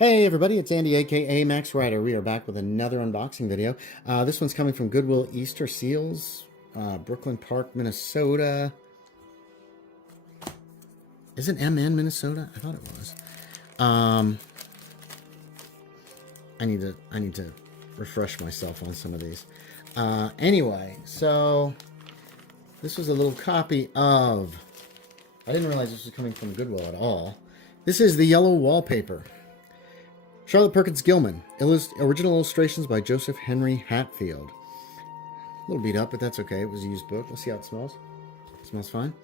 Hey everybody, it's Andy aka Max Rider. We are back with another unboxing video. This one's coming from Goodwill Easter Seals, Brooklyn Park, Minnesota. Is it MN Minnesota? I thought it was. I need to refresh myself on some of these. Anyway, so this was a little copy of. I didn't realize this was coming from Goodwill at all. This is the yellow wallpaper. Charlotte Perkins Gilman. Original illustrations by Joseph Henry Hatfield. A little beat up, but that's okay. It was a used book. Let's see how it smells. It smells fine.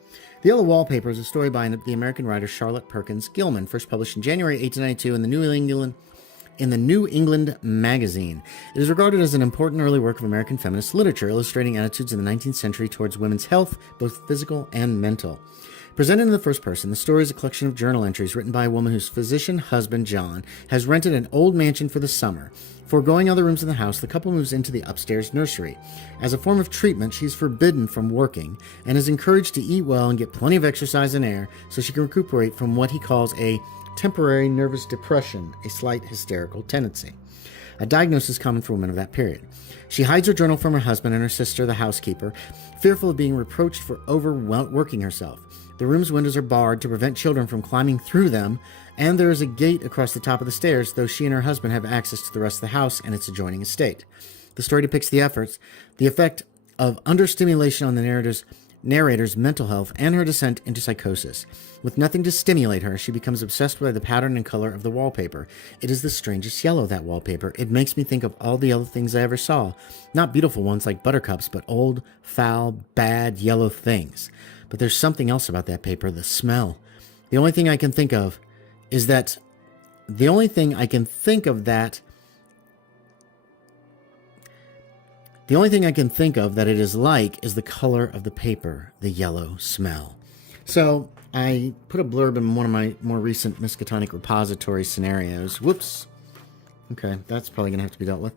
The Yellow Wallpaper is a story by the American writer Charlotte Perkins Gilman, first published in January 1892 in the New England Magazine. It is regarded as an important early work of American feminist literature, illustrating attitudes in the 19th century towards women's health, both physical and mental. Presented in the first person, the story is a collection of journal entries written by a woman whose physician husband, John, has rented an old mansion for the summer. Foregoing other rooms in the house, the couple moves into the upstairs nursery. As a form of treatment, she is forbidden from working and is encouraged to eat well and get plenty of exercise and air so she can recuperate from what he calls a temporary nervous depression, a slight hysterical tendency. A diagnosis common for women of that period. She hides her journal from her husband and her sister, the housekeeper, fearful of being reproached for overworking herself. The room's windows are barred to prevent children from climbing through them, and there is a gate across the top of the stairs, though she and her husband have access to the rest of the house and its adjoining estate. The story depicts the effect of understimulation on the narrator's mental health and her descent into psychosis. With nothing to stimulate her, she becomes obsessed by the pattern and color of the wallpaper. It is the strangest yellow, that wallpaper. It makes me think of all the other things I ever saw. Not beautiful ones like buttercups, but old, foul, bad, yellow things. But there's something else about that paper, the smell. The only thing I can think of that it is like is the color of the paper, the yellow smell. So I put a blurb in one of my more recent Miskatonic repository scenarios. Whoops. Okay, that's probably going to have to be dealt with.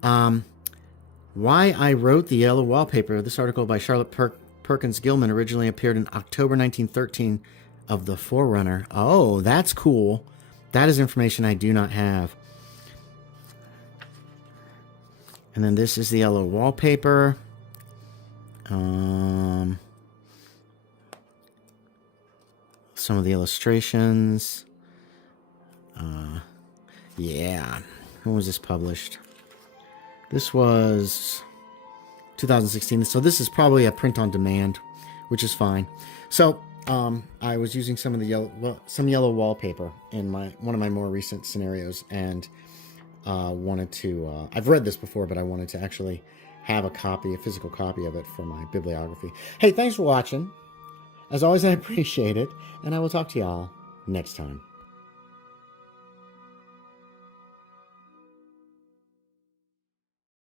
Why I wrote the yellow wallpaper. This article by Charlotte Perkins Gilman originally appeared in October 1913 of The Forerunner. Oh, that's cool. That is information I do not have. And then this is the yellow wallpaper. Some of the illustrations. Yeah. When was this published? This was 2016. So this is probably a print on demand, which is fine. So I was using some of the yellow wallpaper in one of my more recent scenarios, and wanted to. I've read this before, but I wanted to actually have a physical copy of it for my bibliography. Hey, thanks for watching. As always, I appreciate it, and I will talk to y'all next time.